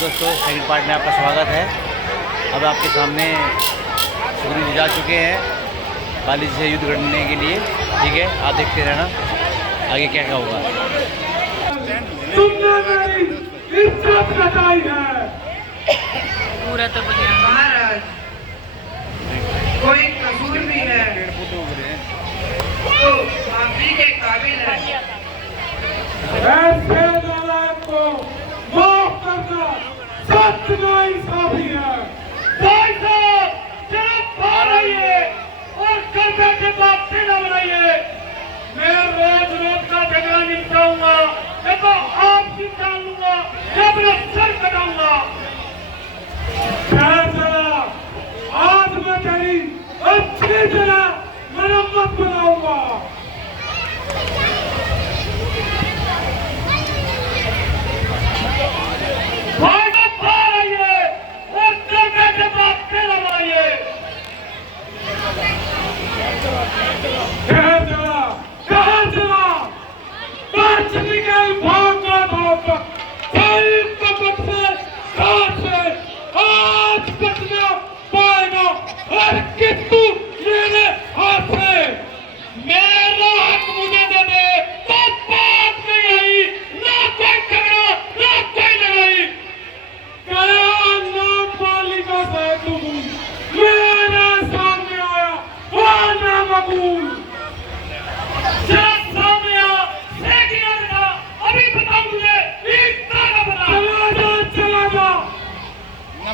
नमस्कार दोस्तों, second part में आपका स्वागत है। अब आपके सामने सुग्रीव जी जा चुके हैं बाली जी से युद्ध करने के लिए। ठीक है, आप देखते रहना आगे क्या क्या होगा। तुमने मेरी इज्जत घटाई है पूरा तो महाराज, कोई कसूर भी है तो माफी के काबिल है। ऐसे नालायक को माफ करना सत्य का इंसाफी है। भाई साहब, जनाब बाहर आइए और घर बैठे बात से न बनाइए। मैं रोज रोज का झगड़ा निपटाऊंगा, या तो आपकी जान लूंगा या अपना सर कटाऊंगा। फैसला आज मैं तेरी अच्छी तरह मरम्मत बनाऊंगा।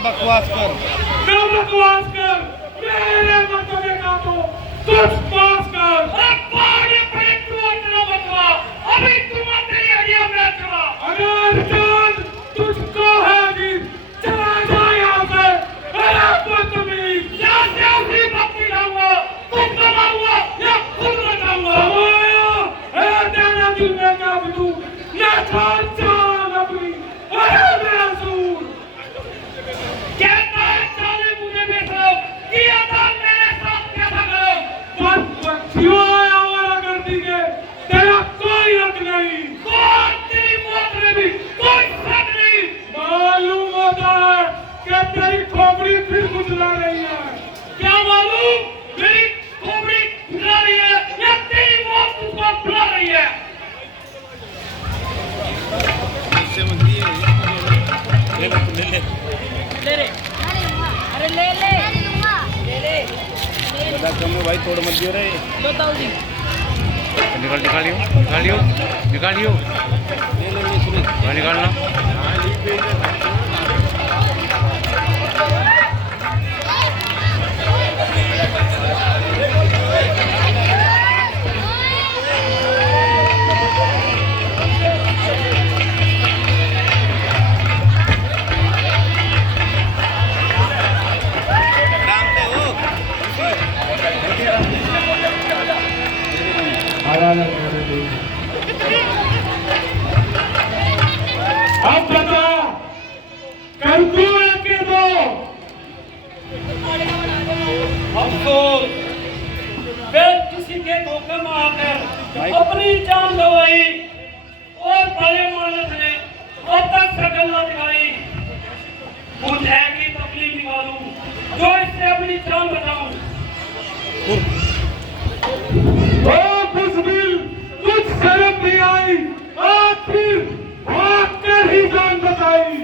बकवास कर, बकवास कर, मेरे मर्तबे का तो कुछ पास कर। अभी तुम्हारी आइडिया में चला। अगर जान तुझको है कि चला जा यहाँ से। मेरा बदतमीज यहाँ से उसी बत्ती लाऊंगा, तुम कमाऊंगा या खुद बचाऊंगा। है तेरा दिल में क्या बितू, या जान जान अपनी अरे मेरा सूर। कहता है साले मुझे बेशरम किया था, मेरे साथ कैसा करो। बस सिवाय आवारा गर्दी के तेरा कोई हक नहीं, और तेरी मौत में भी कोई शक नहीं। मालूम होता है कि तेरी खोपड़ी फिर खुजला रही है। क्या मालूम मेरी खोपड़ी खुजला रही है या तेरी मौत तुझको बुला रही है। ले रे, अरे ले ले ले ले भाई तोड़ मत दियो रे। बताओ जी, निकालियो निकालना। अब बता कंकु के दो। अफसोस वे किसी के धोखे में आकर अपनी जान गंवाई और बड़े मानस ने अब तक शकल न दिखाई। कुछ है कि तकलीफ निकालूं जो इससे अपनी जान बचाऊं। कुछ शर्म भी आई, आखिर भाग कर ही जान बचाई।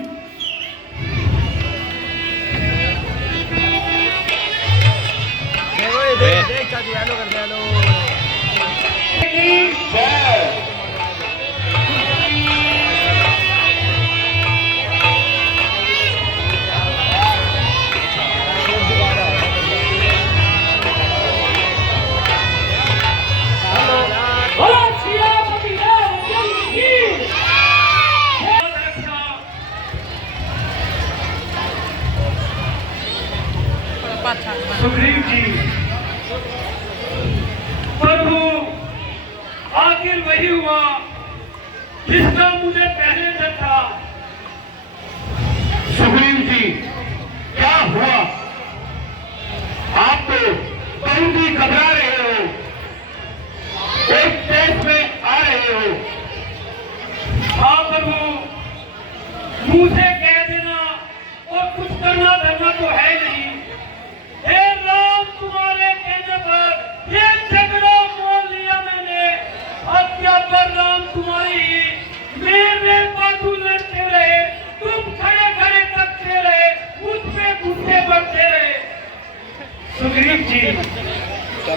सुग्रीव जी, प्रभु आखिर वही हुआ जिसका मुझे पहले डर था। सुग्रीव जी, क्या हुआ? आप तो कहीं भी घबरा रहे हो, एक देश में आ रहे हो। हाँ प्रभु, मुझे कह देना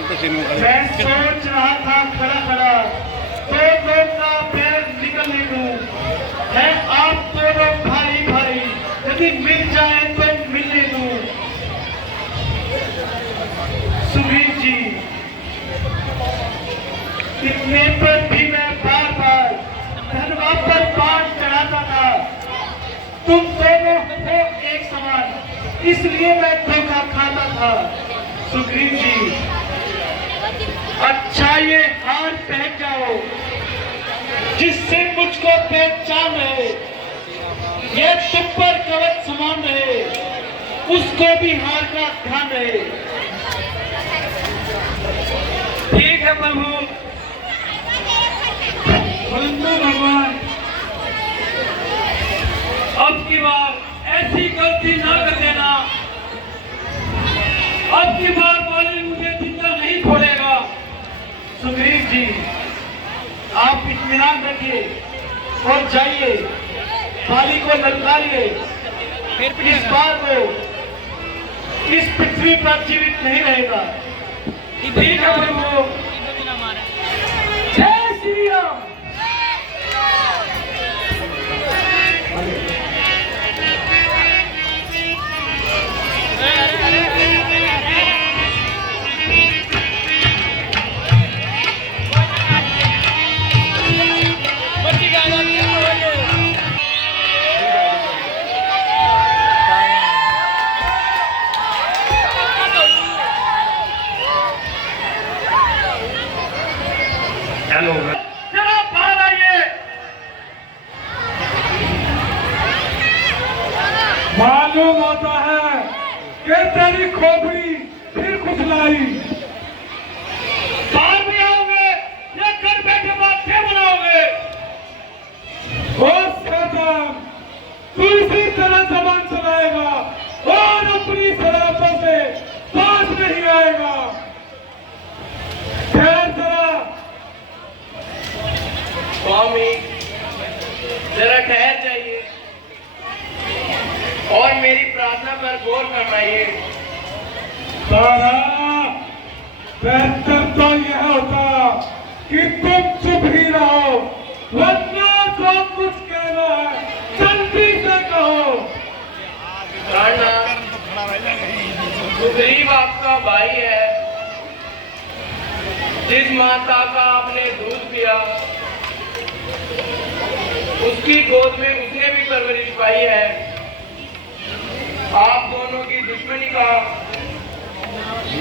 मैं सोच रहा था खड़ा खड़ा तो लोग का पैर निकलने दूं, है आप दोनों भाई भाई, यदि मिल जाए तो मिलने दूं। सुग्रीव जी, इतने पर भी मैं बार बार धनवा पर बाण चढ़ाता था। तुम दोनों हो एक समान, इसलिए मैं धोखा खाता था। सुग्रीव जी, अच्छा ये हार पहन जाओ जिससे मुझको पहचान रहे, ये तुम पर कवच समान रहे, उसको भी हार का ध्यान रहे। ठीक है प्रभु, परंतु भगवान अब की बार ऐसी गलती ना कर देना। अब की बार बाली मुझे जिंदा नहीं छोड़ेगा। सुग्रीव जी, आप इत्मीनान रखिए और जाइए, बाली को ललकारिए। इस बार वो इस पृथ्वी पर जीवित नहीं रहेगा। ठीक है प्रभु। जय श्री राम। जरा बाहर आइए। मालूम होता है कि तेरी खोपड़ी फिर खुशलाई। बाहर भी आओगे या घर बैठे बात क्या बनाओगे? और शैतान, तू इसी तरह जबान चलाएगा और अपनी शराबों से बाज नहीं आएगा। खैर जरा स्वामी, जरा ठहर जाइए और मेरी प्रार्थना पर गौर फरमाइए। तारा, बेहतर तो यह होता कि तुम चुप ही रहो, वरना जो कुछ कहना है जल्दी से कहो। राणा, सुग्रीव आपका भाई है। जिस माता का आपने दूध पिया, उसकी गोद में उसने भी परवरिश पाई है। आप दोनों की दुश्मनी का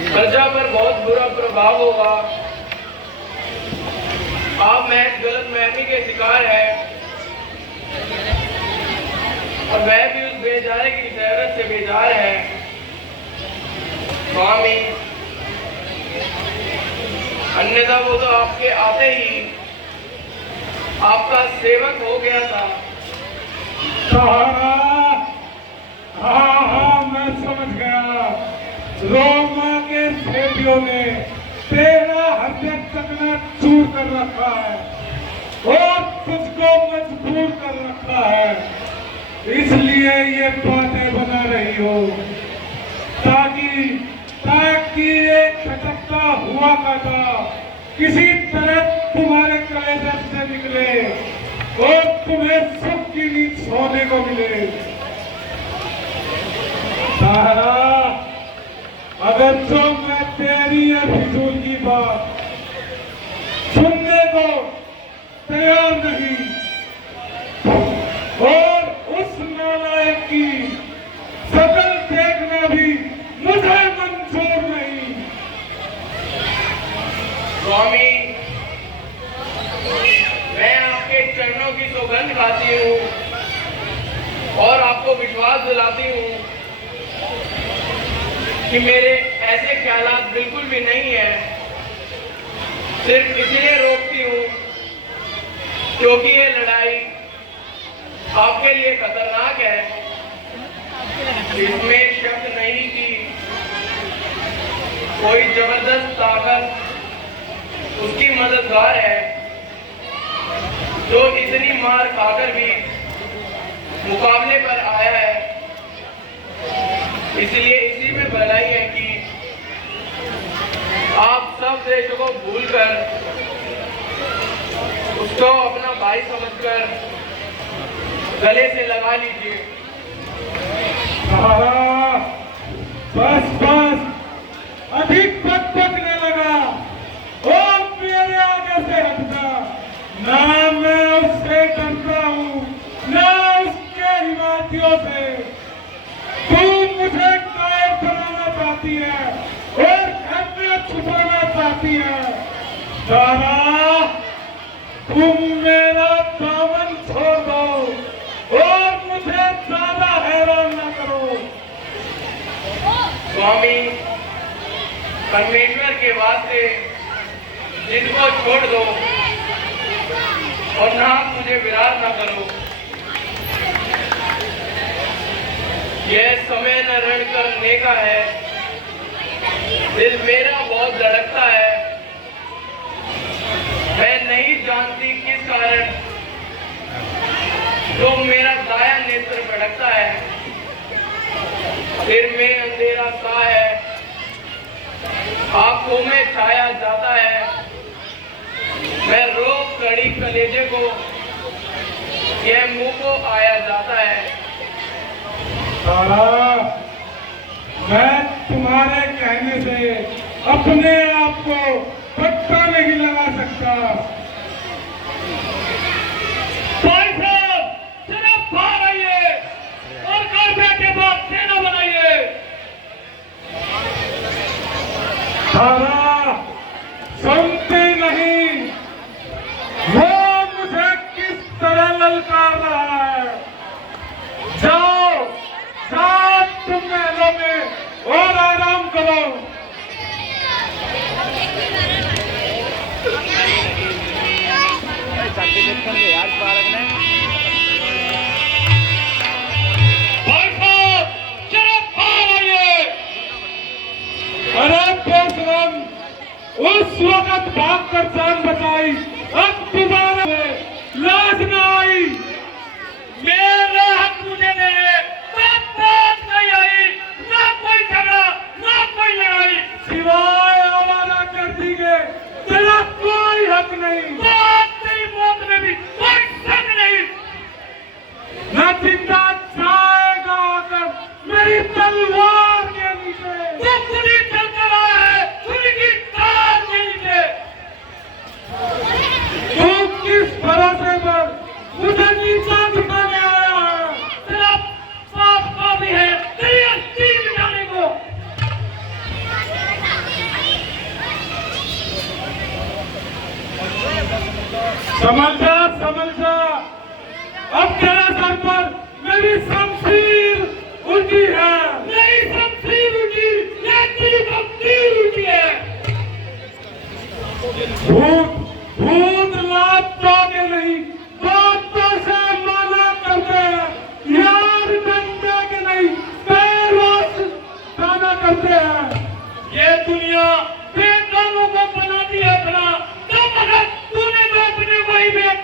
प्रजा पर बहुत बुरा प्रभाव होगा। आप महज गलतफहमी के शिकार है और वह भी उस बेचारे की शहरत से बेजार है। स्वामी, अन्यथा वो तो आपके आते ही आपका सेवक हो गया था। सहारा, हाँ मैं समझ गया। रोमा के सेठियों ने तेरा हृदय चकना चूर कर रखा है और तुझको मजबूर कर रखा है, इसलिए ये बातें बना रही हो ताकि एक खटकता हुआ काटा किसी तरह तुम्हारे कलेजे से निकले और तुम्हें सुख की नींद सोने को मिले। सहारा, अगर जो मैं तेरी ये फिजूल की बात सुनने को तैयार नहीं और उस नालायक की शकल देखना भी मुझे मंजूर नहीं। स्वामी, मैं आपके चरणों की सौगंध खाती हूँ और आपको विश्वास दिलाती हूँ कि मेरे ऐसे ख्यालात बिल्कुल भी नहीं है। सिर्फ इसलिए रोकती हूँ क्योंकि ये लड़ाई आपके लिए खतरनाक है। इसमें शक नहीं कि कोई जबरदस्त ताकत उसकी मददगार है जो इतनी मार खाकर भी मुकाबले पर आया है। इसलिए इसी में भलाई है कि आप उपदेशों को भूलकर उसको अपना भाई समझकर गले से लगा लीजिए। बस बस, अधिक बकने लगा। ओ मेरे आगे से हटना। ना मैं उससे डरता हूँ, ना उसके हिमायतियों से। तू मुझे कायर बनाना चाहती है और घर में छुपाना चाहती है। तारा, तुम मेरा दामन छोड़ दो और मुझे ज्यादा हैरान न करो। स्वामी, परमेश्वर के वास्ते जिनको छोड़ दो और ना मुझे विराट ना करो। यह समय न रण करने का है। दिल मेरा बहुत धड़कता है। मैं नहीं जानती किस कारण तो मेरा दाया नेत्र भटकता है। सिर में अंधेरा सा है, आंखों में छाया जाता है। मैं रोक कड़ी कलेजे को, यह मुंह को आया जाता है। तारा, मैं तुम्हारे कहने से अपने आप को पक्का नहीं लगा सकता। भाई साहब, जरा बाहर आइए और कर्फ्यू के बाद सेना बनाइए। तारा, सुनती नहीं, वो मुझे किस तरह ललकार रहा है। जाओ जाओ, तुम महलों में और आराम करो। भाई साहब, जरा बाहर आइए। अरे परशुराम, उस वक्त भागकर जान बचाई, अब दोबारा लाश न आई। मेरा हक मुझे दे, बात नहीं आई, ना कोई झगड़ा, ना कोई लड़ाई, सिवाय आवारा कर दी गए। तेरा कोई हक नहीं। तेरी मौत में भी कोई शक नहीं। न जिंदा जाएगा आकर मेरी तलवार के नीचे। तू खुद ही चलकर आया है, खुद की तार के नीचे। तू किस भरोसे पर मुझे नीचा दिखाने आया है? तेरा पाप काफी है तेरी अस्थि मिटाने को। समझ जा, समझ जा। अब तेरे सर पर मेरी शमशीर उठी है। मेरी शमशीर उठी, ये तेरी शमशीर उठी है। भूत भूत लापता के नहीं, बातों से माना करते हैं। यार डंडे के नहीं, पैरों से गाना करते हैं। ये दुनिया बेकारों को बनाती है अपना, तो मगर तूने तो अपने वही बेट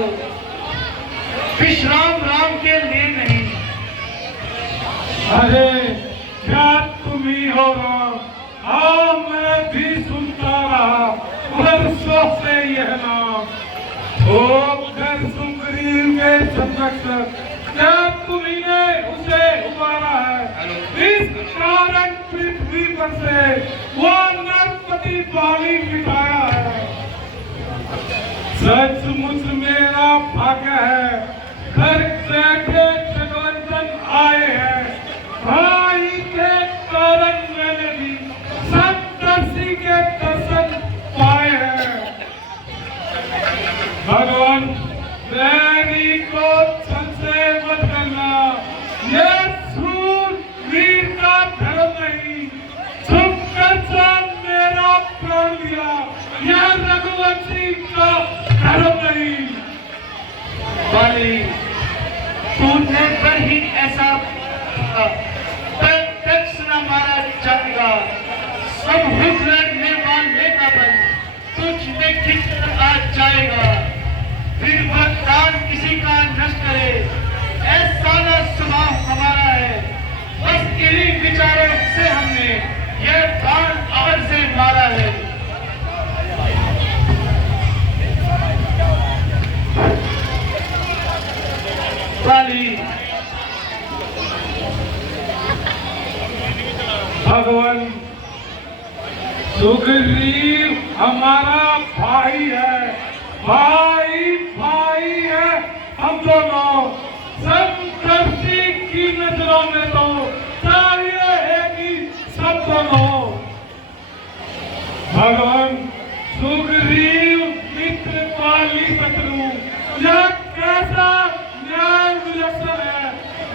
करो, विश्राम राम के लिए नहीं। अरे क्या तुम ही हो राम? हाँ, मैं भी सुनता रहा वर्षों से यह नाम। ओ घर सुग्रीव के संरक्षक, क्या तुम ही ने उसे उबारा है? इस कारण पृथ्वी पर से वो नरपति बाली मिटाया है। सचमुच मेरा भाग्य है, घर बैठे जगवंतन आए हैं। भाई के कारण मैंने भी सप्तर्षि के दर्शन पाए हैं। भगवान वैरी को छल से मत करना, ये शूर वीर का धर्म नहीं। छुप कर मेरा प्राण लिया, यह रघुवंशी का धर्म नहीं। बाली, तूने पर ही ऐसा प्रत्यक्ष न मारा जाएगा। सब हुक्म मानने का बल तुझ में खिंच आ जाएगा। फिर वह दान किसी का नष्ट करे, ऐसा न स्वभाव हमारा है। बस इन्हीं विचारों से हमने यह बाण अवर से मारा है। बाली, भगवान सुग्रीव हमारा भाई है, भाई भाई है हम दोनों। सप्तर्षि की नजरों में तो चाहिए है कि सब दोनों। भगवान सुग्रीव मित्र पाली शत्रु, यह कैसा न्याय विलक्षण है।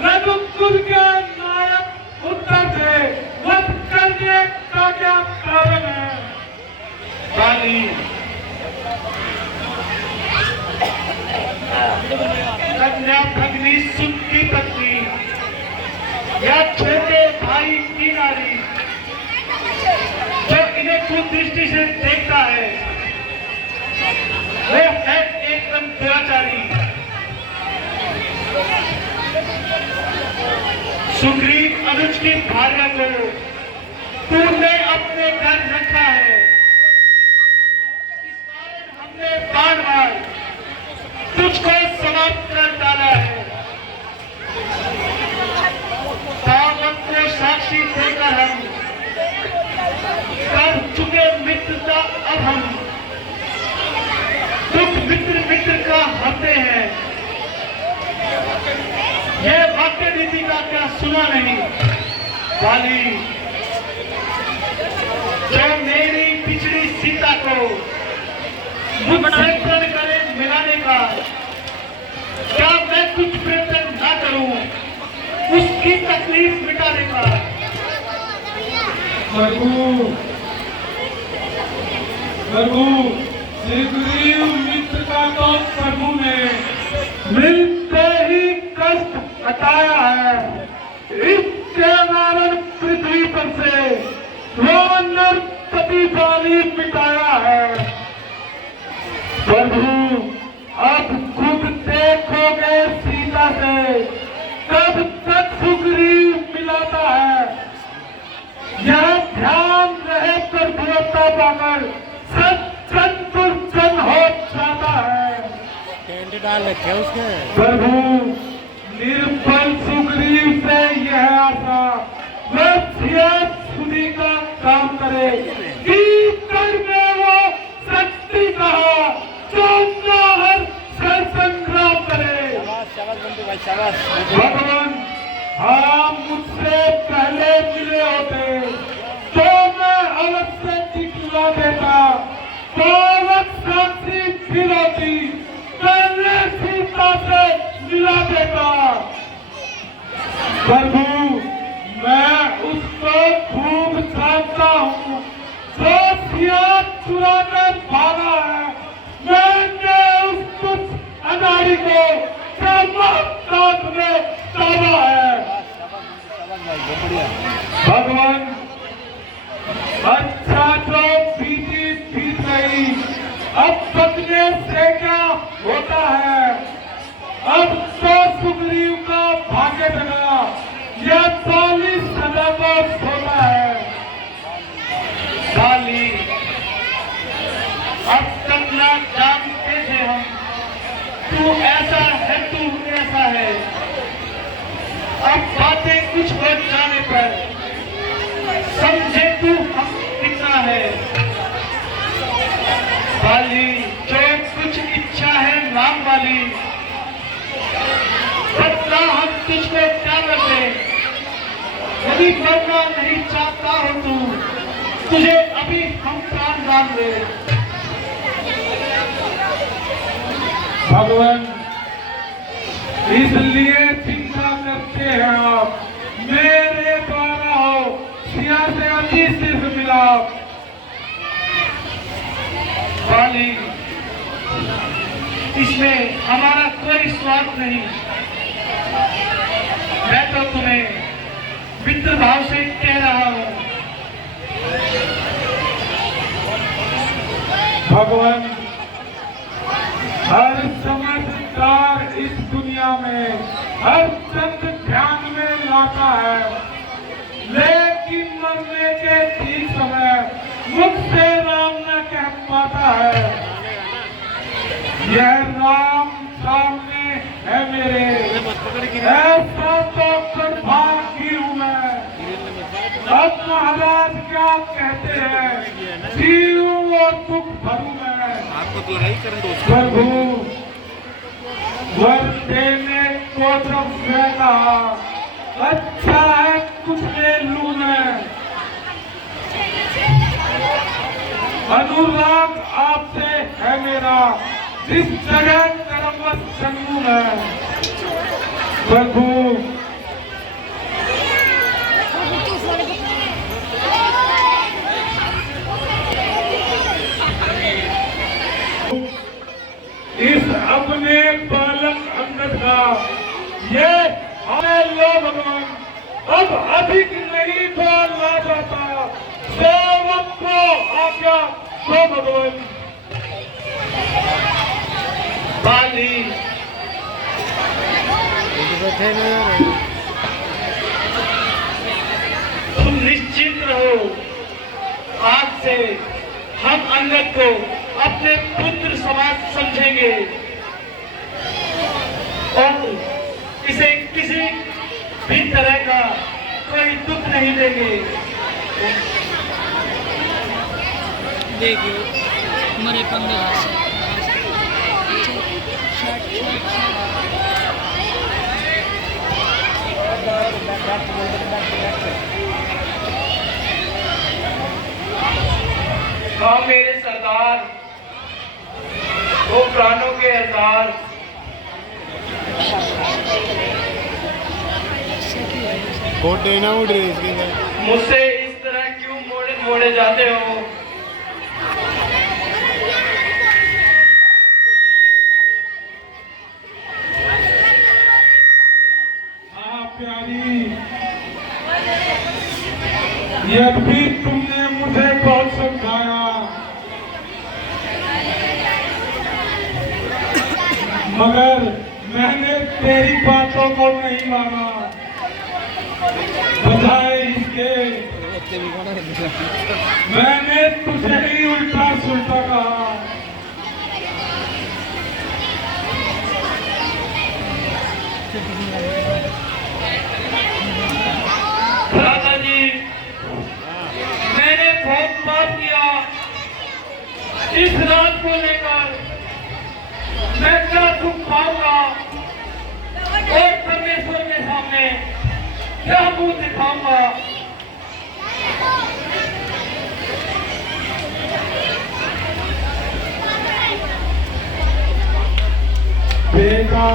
रघुकुल के नायक उत्तर दे, वध करने का क्या कारण है? बाली, कन्या भगनी सुख की पत्नी या छोटे भाई की नारी जो इन्हें कुदृष्टि से देखता है, वह है एकदम दुराचारी। सुग्रीव अनुज की भार्या को तूने अपने घर रखा है। इस कारण हमने बार बार तुझको समाप्त कर डाला है। पावक को साक्षी देकर हम कर चुके मित्रता, अब हम दुख मित्र मित्र का होते हैं। यह वाक्य नीति का क्या सुना नहीं? बाली, जो मेरी पिछड़ी सीता को मुझसे प्रण करे मिलाने का, क्या मैं कुछ प्रयत्न ना करूं उसकी तकलीफ मिटाने का? प्रभु सुग्रीव मित्र का तो प्रभु ने मिलते ही कष्ट हटाया है। इसके कारण पृथ्वी पर से वो नरपति बाली मिटाया है। प्रभु, अब खुद देखोगे सीता से कब तक सुग्रीव मिलाता है। यह ध्यान रहे कर देवता पाकर सज्जन दुर्जन हो जाता है। प्रभु, निर्बल सुग्रीव से यह आशा वह सुधी का काम करे कि करने वो शक्ति कहा जो हर संग्राम करे। भगवान, हाँ मुझसे पहले मिले होते तो मैं अवश्य दिखला देता। पावक साक्षी फिर होती, पहले सीता से मिला देता। प्रभु, मैं उसको खूब जानता हूँ जो सिया चुरा कर भागा है। मैंने उस कुछ अनाड़ी को समाप्त में डाला है। भगवान, अच्छा जो बीती बीत गई, अब बदले से क्या होता है? अब तो सुग्रीव का भाग्य जगा, यह 40 सदा को सोता है। बाली, अब तक ना जानते थे हम, तू ऐसा है, तू ऐसा है। अब बातें कुछ हो जाने पर समझे तू हम कितना है। बाली, जो कुछ इच्छा है नाम वाली, बदला हम तुझको क्या करते? यदि मरना नहीं चाहता हो तू, तुझे अभी हम प्राण दान दे। भगवान, इसलिए चिंता करते हैं आप, मेरे द्वारा हो सिया से अति सिर्फ मिलाप। बाली, इसमें हमारा कोई स्वार्थ नहीं। मैं तो तुम्हें मित्र भाव से कह रहा हूं। भगवान, हर समझदार इस दुनिया में हर चंद ध्यान में लाता है, लेकिन मरने के ठीक समय मुख से राम न कह पाता है। यह राम सामने है मेरे, ऐसा तो दुर्भाग्य हूँ मैं। अब महाराज क्या कहते हैं, जीव और दुख भरू मैं। प्रभु, वर देने को जब मैं कहा, अच्छा है कुछ ले लूं मैं। अनुराग आपसे है मेरा, जिस जगह कर्मवश जन्मूं मैं। प्रभु, इस अपने बालक अंगद का ये हमें लो भगवान, अब अधिक नहीं बोलना जाता, सेवक को आज्ञा दो भगवान। बाली, तुम निश्चिंत रहो, आज से हम अंगद को अपने पुत्र समाज समझेंगे और इसे किसी भी तरह का कोई दुख नहीं देंगे। देखिए हमारे पंगे हाँ मेरे सरदार, वो प्राणों के हरदार, कोटे ना उड़ रही इसके अंदर। मुझसे इस तरह क्यों मोड़े मोड़े जाते हो? हाँ प्यारी, यह भी तुमने मुझे बहुत समझाया, मगर मैंने तेरी बातों को नहीं माना। बजाय इसके मैंने तुझे ही उल्टा सुल्टा कहा। राजा जी, मैंने बहुत पाप किया। इस रात को लेकर मैं क्या दुख पाऊंगा और परमेश्वर के सामने क्या मुंह दिखाऊंगा? बेटा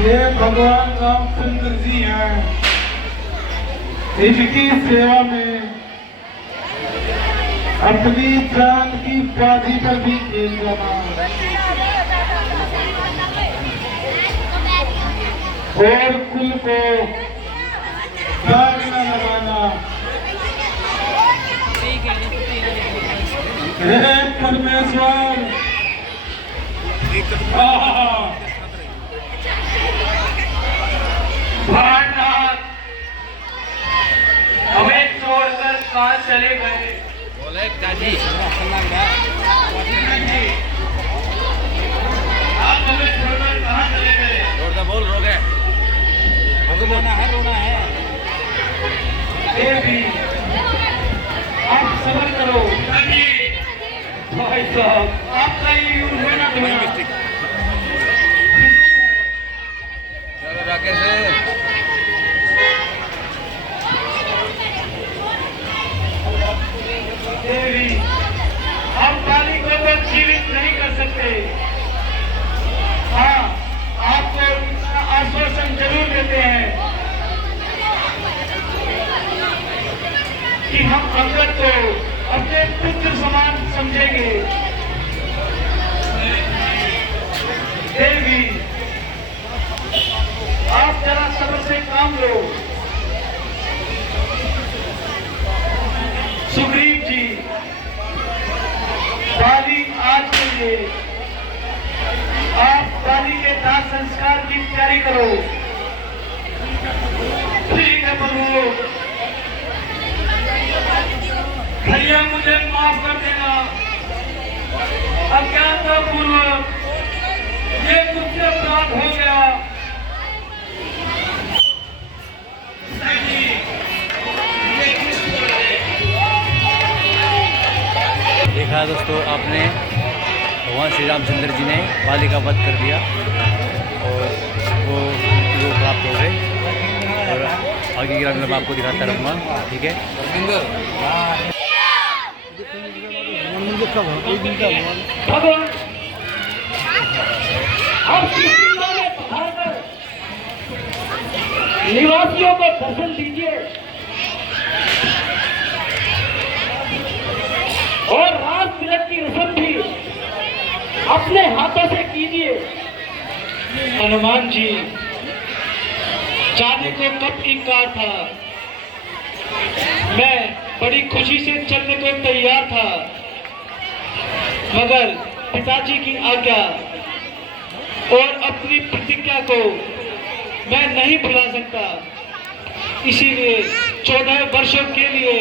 ये भगवान रामचंद्र जी हैं, इनकी सेवा में अपनी जान की बाजी पर भी खेल जाना और कुल को दाग न लगाना। परमेश्वर भगवान हमें छोड़कर कहाँ चले गए? बोले दादी आप हमें छोड़कर कहाँ चले गए? जोरदार बोल रोगे रोना है देवी आप सबर करो। भाई साहब आपका ये यूं होना चलो राकेश देवी हम पानी को तो जीवित नहीं कर सकते। हाँ आपको इतना आश्वासन जरूर देते हैं कि हम अंगद को अपने पुत्र समान समझेंगे। देवी आप जरा सब्र से काम लो। सुग्रीव जी बाली आज के लिए आप बाली के दाह संस्कार की तैयारी करो। ठीक है प्रभु। भैया मुझे माफ कर देना, अज्ञानता पूर्वक ये मुझसे अपराध हो गया। देखा दोस्तों आपने भगवान श्री रामचंद्र जी ने बाली का वध कर दिया और वो मृत्यु को प्राप्त हो गए। और आगे की रात में आपको दिखाता रहूँगा, ठीक है। भगवान आप किसी में पधारकर निवासियों को दर्शन दीजिए और रात तिलक की रस्म भी अपने हाथों से कीजिए। हनुमान जी जाने को कब इनकार था, मैं बड़ी खुशी से चलने को तैयार था, मगर पिताजी की आज्ञा और अपनी प्रतिज्ञा को मैं नहीं भुला सकता। इसीलिए 14 वर्षों के लिए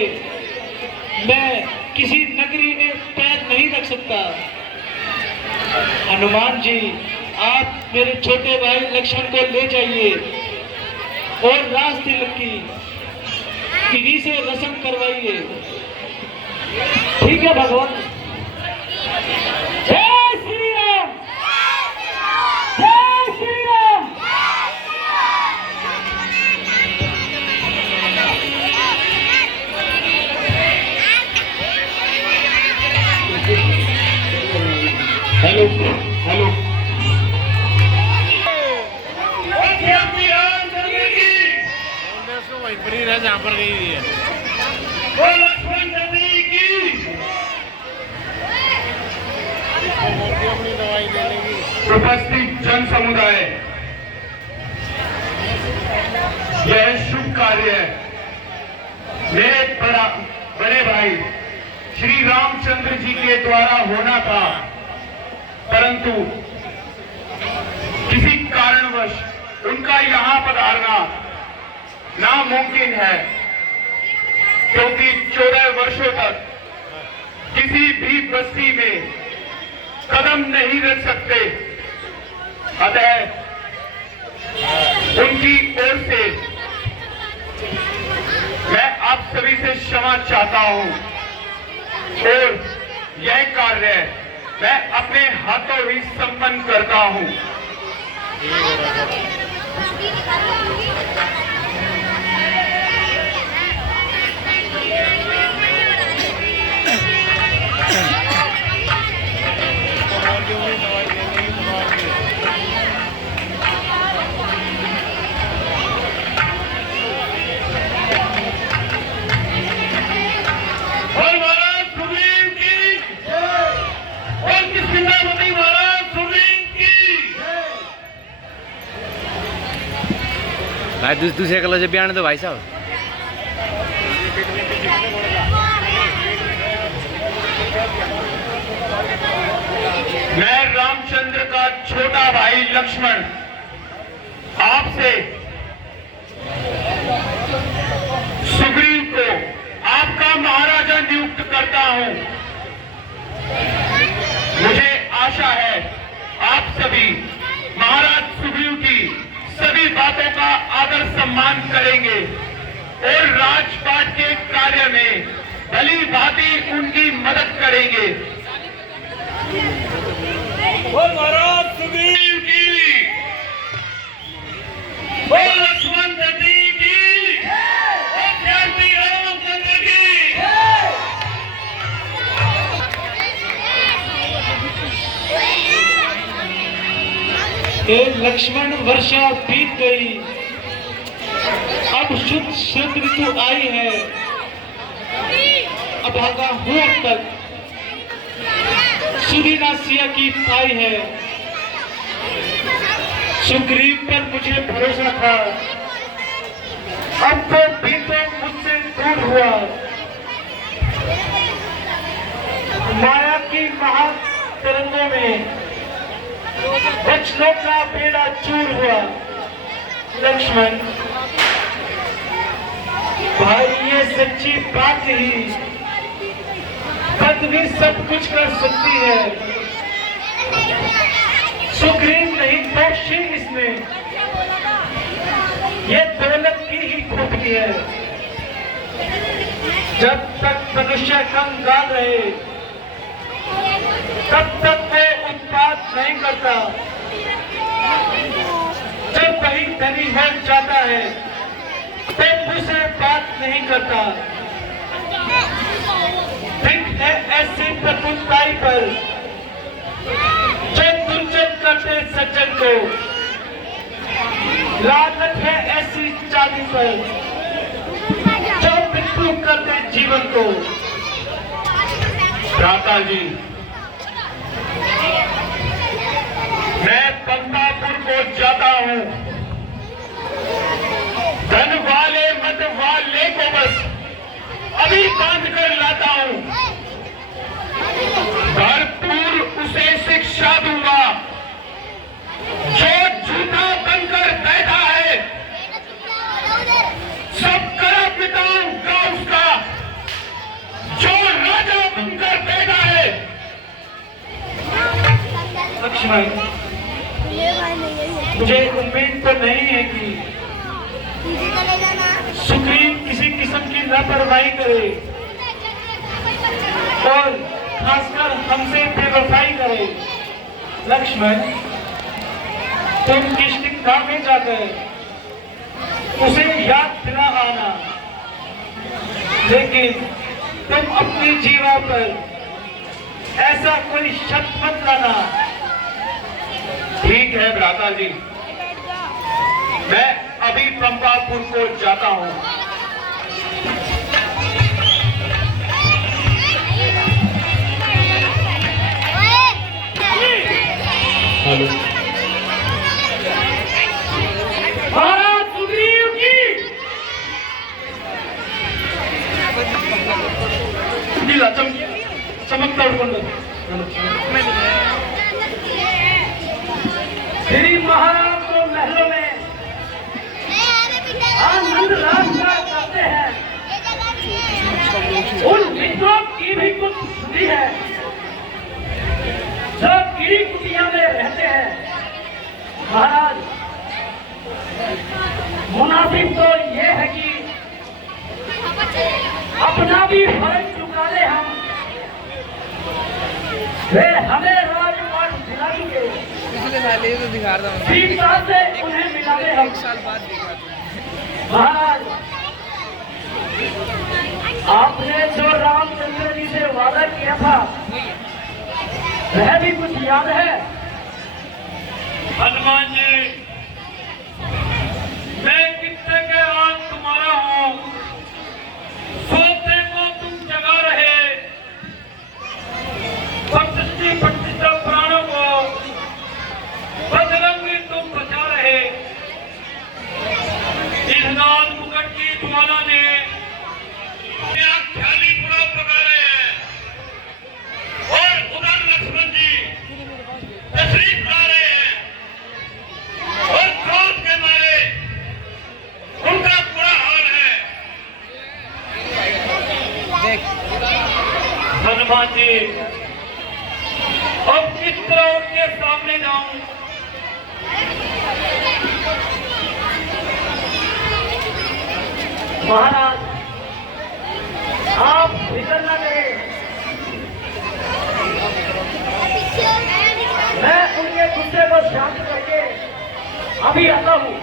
मैं किसी नगरी में पैर नहीं रख सकता। हनुमान जी आप मेरे छोटे भाई लक्ष्मण को ले जाइए और राज तिलक की इन्हीं से रस्म करवाइए। ठीक है भगवान। जय श्री राम, जय श्री राम। हेलो हेलो वहीं पर ही रह जहाँ पर गई हुई है। अपनी दवाई ले लेगी। उपस्थित जन समुदाय, यह शुभ कार्य मेरे बड़े भाई श्री रामचंद्र जी के द्वारा होना था, परंतु किसी कारणवश उनका यहाँ पधारना नामुमकिन है, क्योंकि 14 वर्षों तक किसी भी बस्ती में कदम नहीं रख सकते। अतः उनकी ओर से मैं आप सभी से क्षमा चाहता हूं और यह कार्य मैं अपने हाथों ही संपन्न करता हूं। भाई दूसरे कलर से बयान दो भाई साहब। लक्ष्मण आपसे सुग्रीव को आपका महाराजा नियुक्त करता हूं। मुझे आशा है आप सभी महाराज सुग्रीव की सभी बातों का आदर सम्मान करेंगे और राजपाट के कार्य में भली भांति उनकी मदद करेंगे। बोल महाराज सुग्रीव की, बोल लक्ष्मण जी की, और श्री रामचंद्र की। एक लक्ष्मण वर्षा बीत गई, अब शुद्ध ऋतु आई है। अभागा हूं अब तक सुदीनासिया की पाई है। सुग्रीव पर मुझे भरोसा था, अब तो बीते मुझसे दूर हुआ। माया की महातरंगों में वचनों का बेड़ा चूर हुआ। लक्ष्मण भाई, ये सच्ची बात ही पत्नी सब कुछ कर सकती है। सुग्रीव नहीं दोषी इसमें, ये दौलत की ही खूबी है। जब तक मनुष्य कंगाल रहे तब तक वो उत्पाद नहीं करता। जब कहीं धनी हो जाता है तो दूसरे बात नहीं करता। ठीक है ऐसी प्रभुताई पर जो दुर्जन करते सज्जन को, लानत है ऐसी चाली पर जो मृत्यु करते जीवन को। भ्राता जी, मैं पंपापुर को जाता हूं। धन वाले मत वाले को बस अभी बांध कर लाता हूं। भरपूर उसे शिक्षा दूंगा जो झूठा बनकर बैठा है। सब करा पिताऊंगा उसका जो राजा बनकर बैठा है। लक्ष्मण, मुझे उम्मीद तो नहीं है कि सुग्रीव किसी किस्म की लापरवाही करे और खासकर हमसे बेवफाई करे। लक्ष्मण, तुम किष्किंधा में जाकर उसे याद दिला आना, लेकिन तुम अपनी जीवा पर ऐसा कोई शक मत लाना। ठीक है भ्राता जी, मैं अभी पंपापुर को जाता हूं। महाराज सुग्रीव की, चमकता श्री महाराज को महलों में आनंद रास्ता करते हैं। उन मित्रों की भी कुछ छुट्टी है जो गिरी कुटिया में रहते हैं। महाराज, मुनासिब तो ये है कि अपना भी फर्ज चुका ले हम, वे हमें राजपाट दिला देंगे। पिछले साल ये तो दिखा रहा हूँ, 3 साल से उन्हें मिला दे हम। 1 साल बाद दिखा दूँ। महाराज, आपने जो रामचंद्र जी से वादा किया था वह भी कुछ याद है? हनुमान जी, मैं कितने के आज तुम्हारा हूं, सोते को तुम जगा रहे, प्रतिष्ठित प्राणों को बजरंगी तुम बचा रहे। इस लाल मुकुट की ज्वाला ने ख्याली पुलाव पका रहे हैं और उधर लक्ष्मण जी तशरीफ ला रहे हैं। हनुमान जी, अब किस तरह उनके सामने जाऊं? महाराज, आप फिक्र न करें, मैं उनके गुस्से को शांत करके अभी आता हूँ।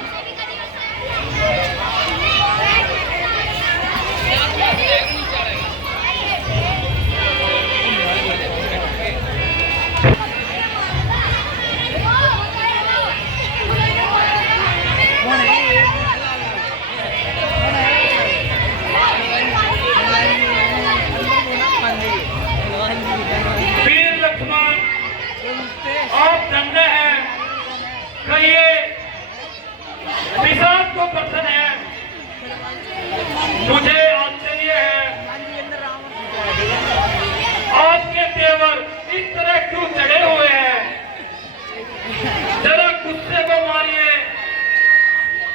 वीर लक्ष्मण, आप धन्य हैं, कहिए विशाल को प्रसन्न है। मुझे आश्चर्य है, आपके तेवर इस तरह क्यों चढ़े हुए हैं? जरा गुस्से को मारिए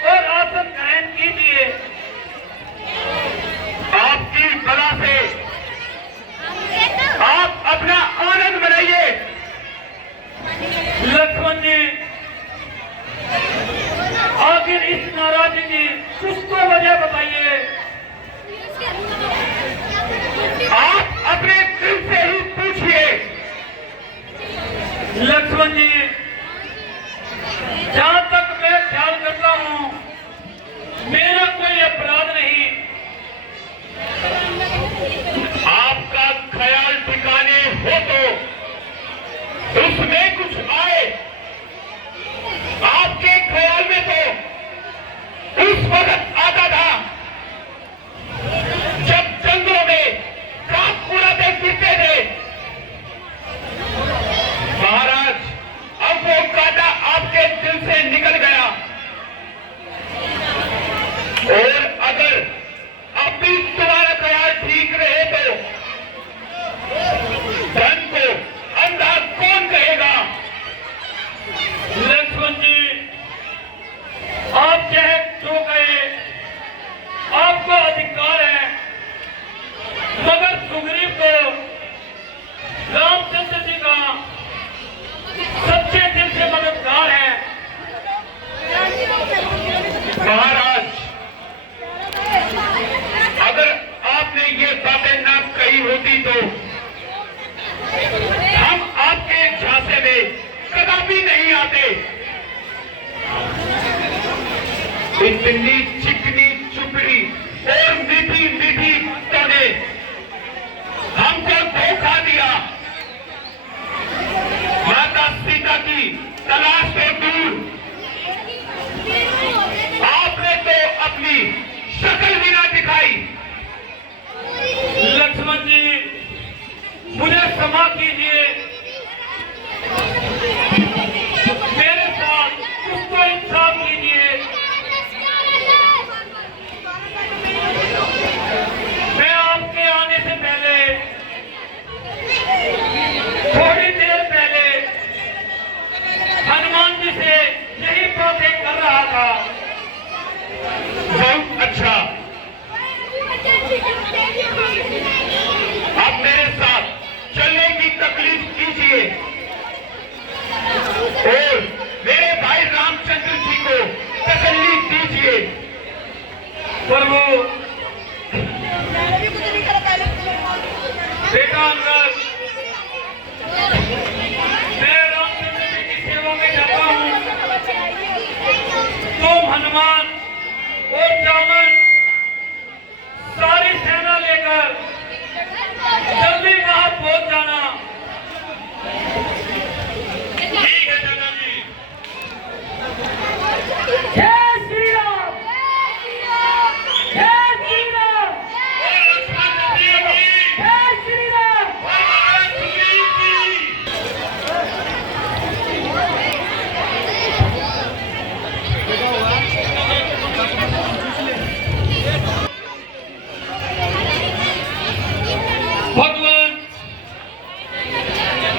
और आसन ग्रहण कीजिए। आपकी बला से आप अपना आनंद बनाइए। लक्ष्मण जी, आखिर इस नाराजगी की कुछ तो वजह बताइए। आप अपने दिल से ही पूछिए। लक्ष्मण जी, जहां तक मैं ख्याल करता हूं, मेरा कोई अपराध नहीं। आपका ख्याल ठिकाने हो तो उसमें कुछ आए। आपके ख्याल में तो उस वक्त आता था जब जंगलों में कांप उड़ाते फिरते थे। महाराज, अब वो कांटा आपके दिल से निकल गया, और अगर अब भी तुम्हारा ख्याल ठीक रहे तो धन को अंधा कौन कहेगा? लक्ष्मण जी, आप चाहे जो कहे, आपको अधिकार है, मगर सुग्रीव को रामचंद्र जी का सच्चे दिल से मददगार है। महाराज, अगर आपने ये बातें ना कही होती तो हम आपके झांसे में कदापि नहीं आते। इतनी चिकनी चुपड़ी और मीठी मीठी बातों ने हमको धोखा दिया। माता सीता की तलाश से दूर आपने तो अपनी शक्ल भी ना दिखाई। लक्ष्मण जी, मुझे क्षमा कीजिए, मेरे साथ कुछ तो इंसाफ कीजिए। मैं आपके आने से पहले, थोड़ी देर पहले हनुमान जी से यही बातें कर रहा था। बहुत अच्छा, अब मेरे साथ चलने की तकलीफ कीजिए और मेरे भाई रामचंद्र जी को तसल्ली दीजिए। प्रभु, बेटा अंगद, मैं रामचंद्र जी की सेवा में जाता हूँ। तुम हनुमान और जामन सारी सेना लेकर जल्दी वहां पहुंच जाना। ठीक है दादाजी। जय श्री राम, जय श्री राम, जय श्री राम। भगवान,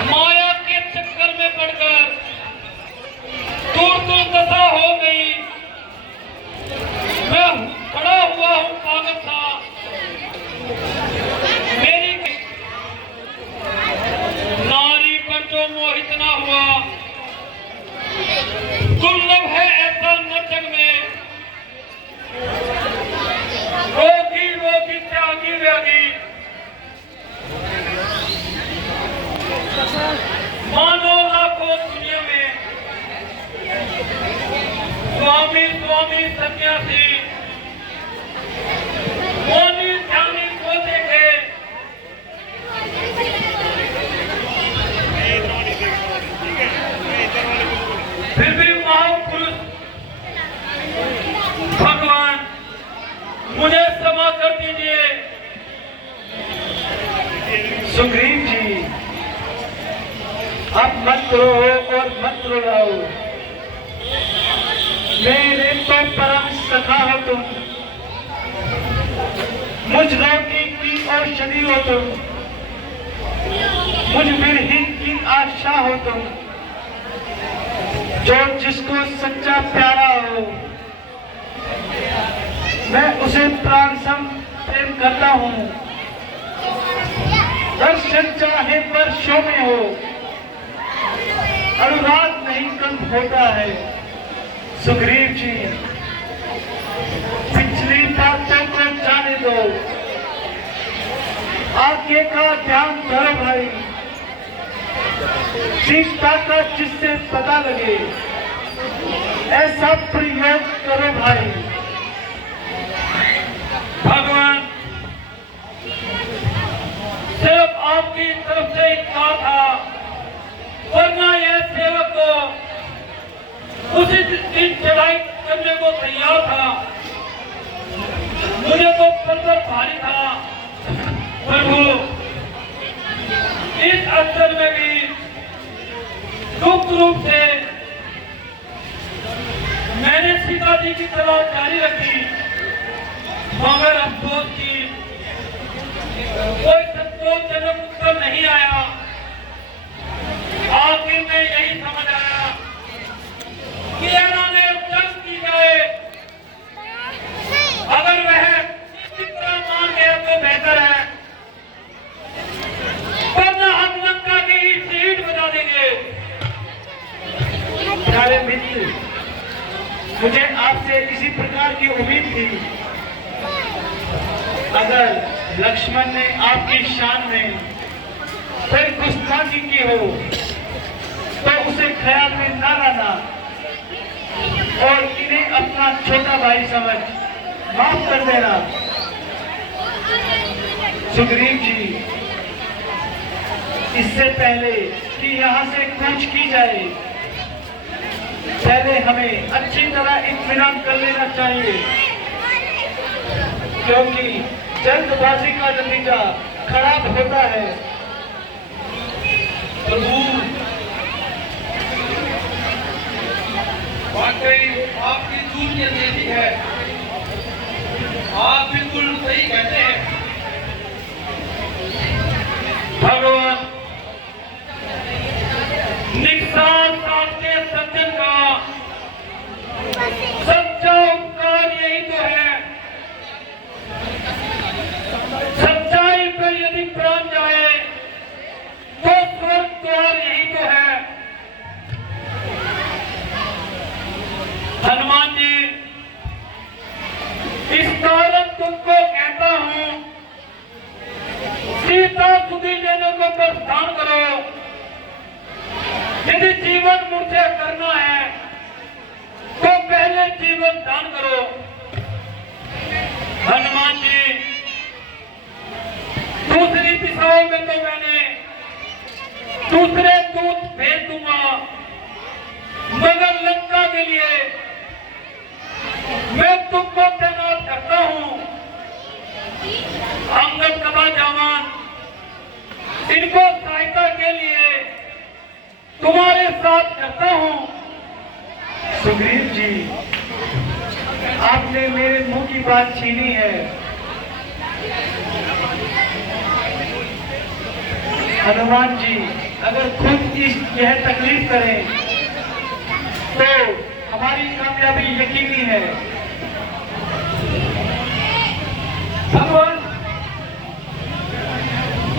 माया के चक्कर में पड़कर दूर दूर दशा हो गई। मैं खड़ा हुआ हूँ पागल सा। मेरी योगी सन्यासी मौनी ध्यानी पोते के फिर भी महापुरुष भगवान मुझे क्षमा कर दीजिए। सुग्रीव जी, आप मत रो और मत रुलाओ। मेरे तो परम सखा हो तुम, मुझ रोगी की औषधि हो तुम, मुझ विरहीन की आशा हो तुम, जो जिसको सच्चा प्यारा हो मैं उसे प्राण सम प्रेम करता हूँ। दर्शन चाहे वर्षों में हो, अनुराग नहीं कम होता है। सुग्रीव जी, पिछली बातों को जाने दो, आगे का ध्यान धरो भाई। सीता का जिससे पता लगे ऐसा प्रयोग करो भाई। भगवान सिर्फ आपकी तरफ से एक कहा था, वरना यह सेवक को उसी दिन चढ़ाई करने को तैयार था। मुझे तो पत्थर भारी था। प्रभु, इस अवसर में भी गुप्त रूप से मैंने सीता जी की तलाश जारी रखी, मगर अफसोस की कोई संतोषजनक उत्तर नहीं आया। आखिर में यही समझ आया कि ने जंग की जाए, अगर वह इसी तरह मान गया तो बेहतर है, वरना हम लंका की सीट बजा देंगे। प्यारे मित्र, मुझे आपसे इसी प्रकार की उम्मीद थी। अगर लक्ष्मण ने आपकी शान में कोई गुस्ताखी की हो तो उसे ख्याल में ना लाना और इन्हें अपना छोटा भाई समझ माफ कर देना। सुग्रीव जी, इससे पहले कि यहाँ से कूच की जाए, पहले हमें अच्छी तरह इत्मीनान कर लेना चाहिए, क्योंकि जल्दबाजी का नतीजा खराब होता है। प्रभु, वाकई आपकी दूर की अंदेशी है। आप बिल्कुल सही कहते हैं। भगवान, निष्ठान के सज्जन का सच्चा उपकार यही तो है। सच्चाई पर यदि प्राण जाए तो स्वर्ग द्वार यही तो है। हनुमान जी, इस कारण तुमको कहता हूं, सीता सुधी लेने को प्रस्थान करो। यदि जीवन मुझसे करना है तो पहले जीवन दान करो। हनुमान जी, दूसरी दिशाओं में तो मैंने दूसरे दूत भेज दूंगा, मगर लंका के लिए मैं तुमको तैनात करता हूं। अंगद कबा जवान, इनको सहायता के लिए तुम्हारे साथ करता हूं। सुग्रीव जी, आपने मेरे मुंह की बात छीनी है। हनुमान जी अगर खुद यह तकलीफ करें तो हमारी कामयाबी यकीनी है। भगवान,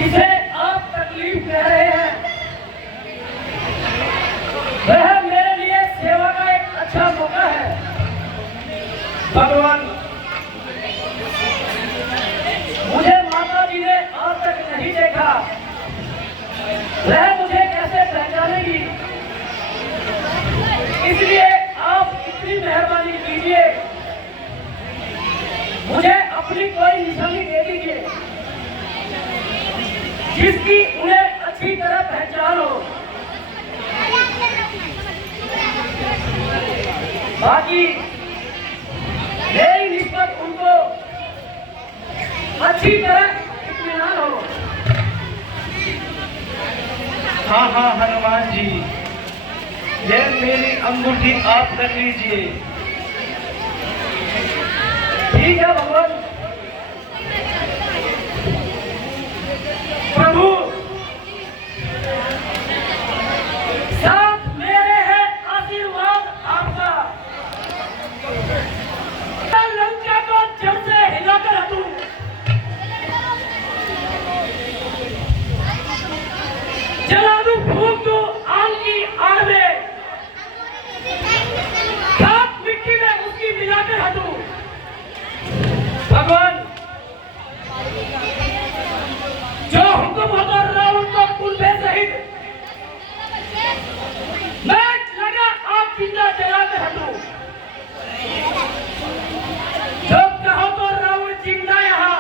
इसे आप तकलीफ कह रहे हैं, वह मेरे लिए सेवा का एक अच्छा मौका है। भगवान, मुझे माता जी ने आज तक नहीं देखा, वह मुझे कैसे पहचानेगी? इसलिए आप इतनी मेहरबानी कीजिए मुझे अपनी कोई निशानी दे दीजिए जिसकी उन्हें अच्छी तरह पहचान हो। बाकी मेरी निस्बत उनको अच्छी तरह इत्मीनान हो। हाँ हाँ हनुमान जी, ये मेरी अंगूठी आप रख लीजिए। ठीक है भगवान। प्रभु साथ मेरे है आशीर्वाद आपका। लंका को जड़ से हिलाकर हटूं। जला दूं, फूंक दूं आग की आड़ में। खाक मिट्टी में उसकी मिलाकर हटूं। भगवान जो हुक्म होता रावण को कुल्फे सहित मैं लगा आप जिंदा जलाकर हटूं। जो कहो तो रावण जिंदा यहाँ,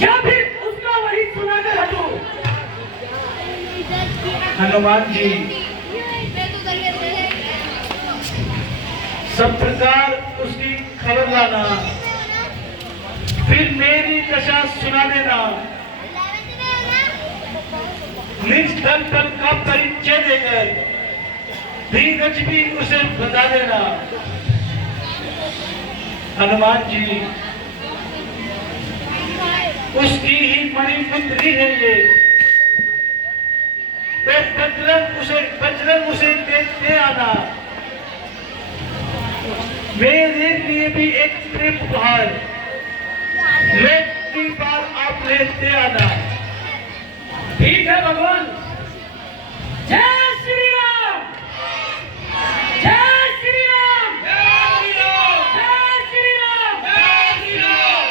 या फिर उसका वही सुनाकर हटूं। हनुमान जी, सब प्रकार उसकी खबर लाना, फिर मेरी दशा सुना देना। निज धन तन का परिचय देकर धीरज भी उसे बता देना। हनुमान जी, उसकी ही मणिपुत्री है ये, तो बजरंग उसे देते आना। मेरे लिए भी एक प्रेम उपहार लेती बार आप लेते आना। ठीक है भगवान। जय श्री राम, जय श्री राम, जय श्री राम, जय श्री राम, जय श्री राम।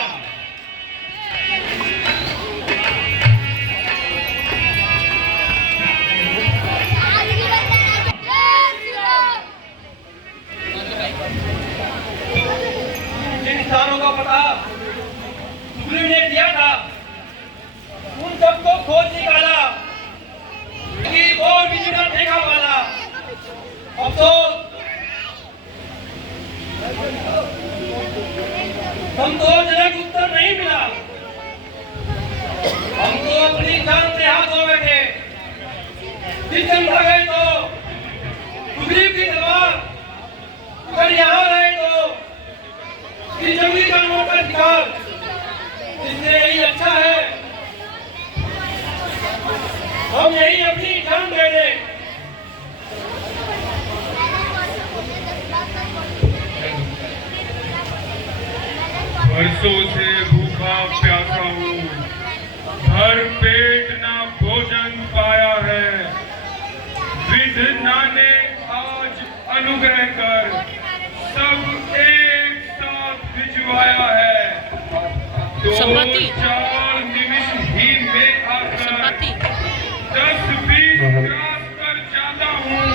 जिन स्थानों का पता सुग्रीव ने दिया था उन सबको खोज निकाला कि और भी जगह देखा वाला। अफसोस हमको जनक उत्तर नहीं मिला। हमको अपनी जान से हाथ हो बैठे। जिस दिन गए तो सुग्रीव की तलवार, अगर यहाँ रहे तो इस जंगली जानवर का शिकार, इससे यही अच्छा है हम यही अपनी जान दे दें। बरसों से भूखा प्यासा हूँ, भर पेट ना भोजन पाया है। विधाता ने आज अनुग्रह कर सब एक साथ भिजवाया है। तो 4 निमिष ही में आकर 10-20 ग्रास कर जाता हूँ।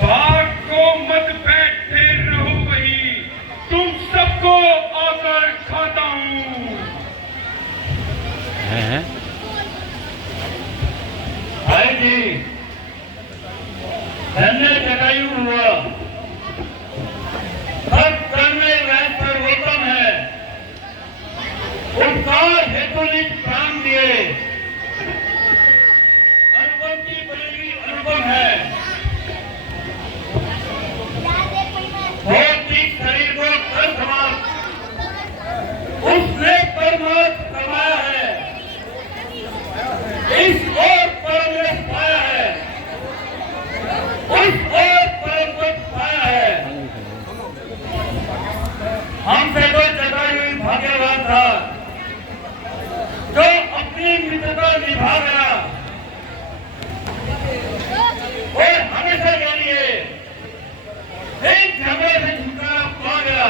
भाग को मत बैठे रहो वहीं, तुम सबको आकर खाता हूँ। भाई जी, धन्य जटायु हुआ, सब करने वह सर्वोत्तम है। उपकार हेतु निज प्राण दिए, अनुपम की बड़ी अनुपम है। भौतिक शरीर को कर समान उसने परमात्मा कमाया है, इस और परम पाया है, उस और परम पद पाया है। हमसे तो जटायु भाग्यवान था जो अपनी मित्रता निभा गया और हमेशा के लिए एक झगड़े से छुटकारा पा गया।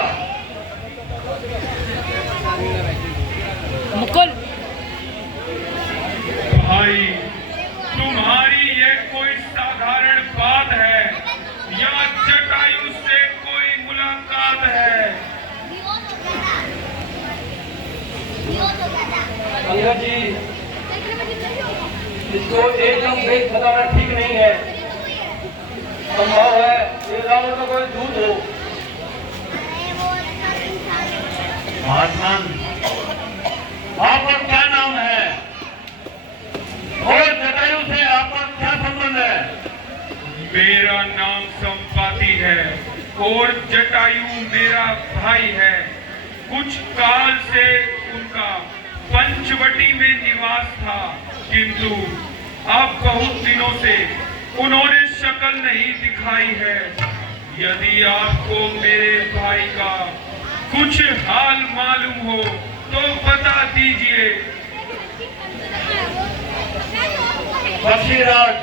मुकुल भाई, तुम्हारी ये कोई साधारण बात है या जटायु से कोई अंगद जी, इसको एकदम वेद बताना ठीक नहीं है। संभव है ये रावण का कोई दूत हो। महात्मा, आपका क्या नाम है और जटायु से आपका क्या संबंध है? मेरा नाम संपाति है और जटायु मेरा भाई है। कुछ काल से उनका पंचवटी में निवास था, किंतु अब बहुत दिनों से उन्होंने शक्ल नहीं दिखाई है। यदि आपको मेरे भाई का कुछ हाल मालूम हो तो बता दीजिए। बशीराज,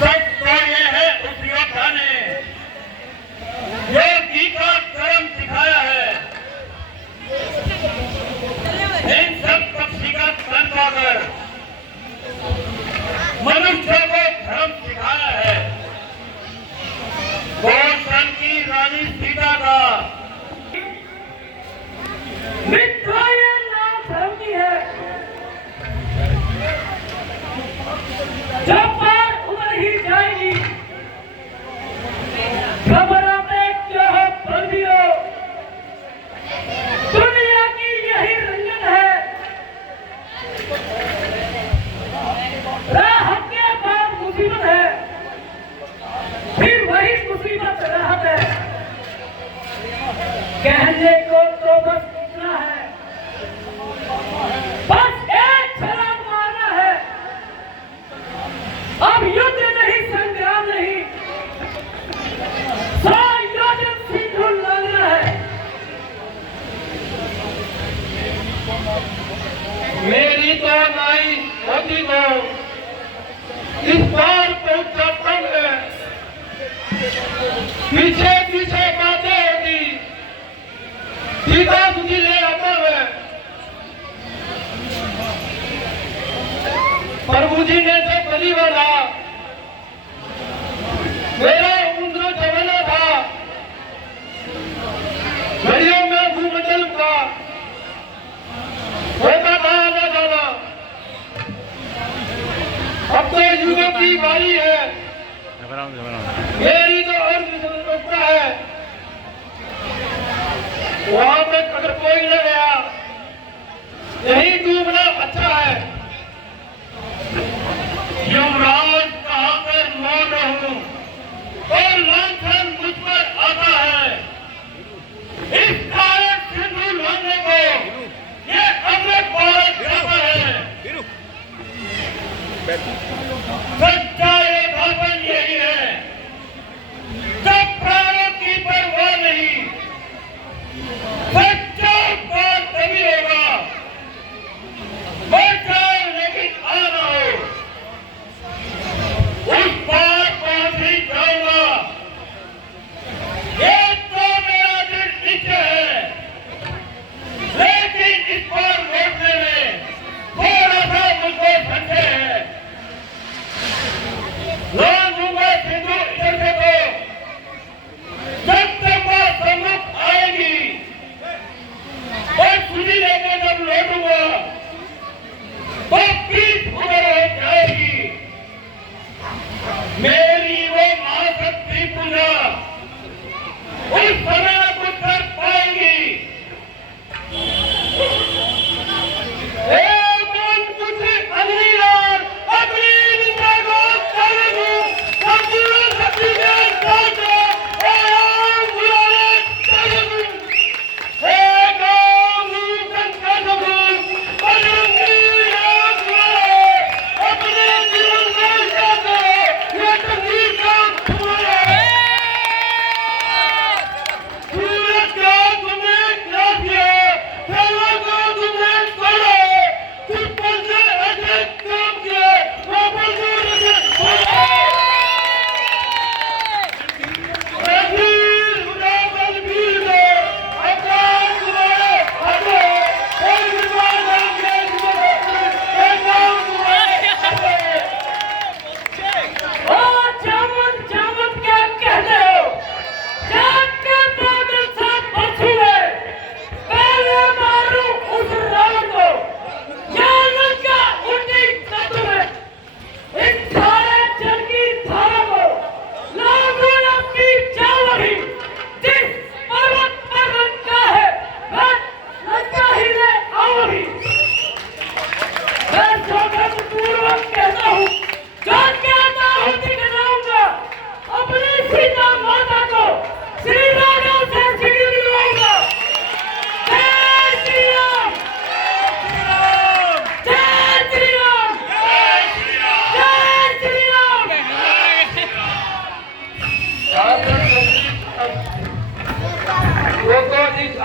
सच तो ये है उस योद्धा ने जो गीता कर्म सिखाया है। इन सब पक्षी का तन पाकर मनुष्य को धर्म सिखाया है। गोवर्धन की रानी सीता का मित्रा ये नाम धर्म की है। जब पार उधर ही जाएगी, घबराते क्या हो बंदियों, दुनिया की यही रंगत है। राह के बाद मुसीबत है, फिर वही मुसीबत राहत है। कहने को तो बस इतना है, बस एक छलांग मारना है। अब युद्ध नहीं, संग्राम नहीं, 100 योजन सिंधु लगना है। मेरी तो नाई होती तो इस बार पहुंचा कम है। पीछे पीछे बातें होती, सीधा सुधी ले आता है। प्रभु जी ने तो बलि वाला मेरा उम्र जमाना था, घड़ियों में भूमंडल का होता था आना जाना। अब तो युगों की बारी है, मेरी तो अर्थ रोकता है। वहां पे अगर कोई न गया, यही डूबना अच्छा है। युवराज कहाँ पर मौन रहूं,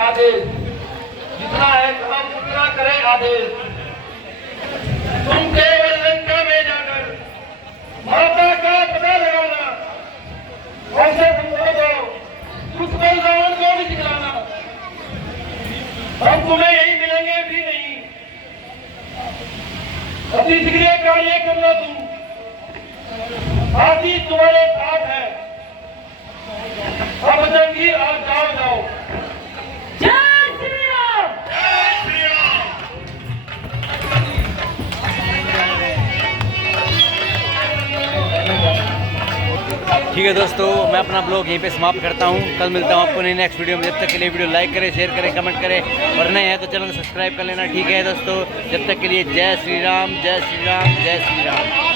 आदेश, जितना है काम उतना करे आदेश। तुम केवल लंका में जाकर माता का पता लगाना, ऐसे समझो दो दुश्मन रावण को भी दिखलाना। हम तुम्हें यही मिलेंगे भी नहीं, अपनी शीघ्र कार्य करना। तुम हाथी तुम्हारे साथ है, अब जंगी और जाओ जाओ। जय श्री राम। जय श्री राम। ठीक है दोस्तों, मैं अपना ब्लॉग यहीं पे समाप्त करता हूँ। कल मिलता हूँ आपको नई नेक्स्ट वीडियो में। जब तक के लिए वीडियो लाइक करें, शेयर करें, कमेंट करें और नए हैं तो चैनल को सब्सक्राइब कर लेना। ठीक है दोस्तों, जब तक के लिए जय श्री राम, जय श्री राम, जय श्री राम।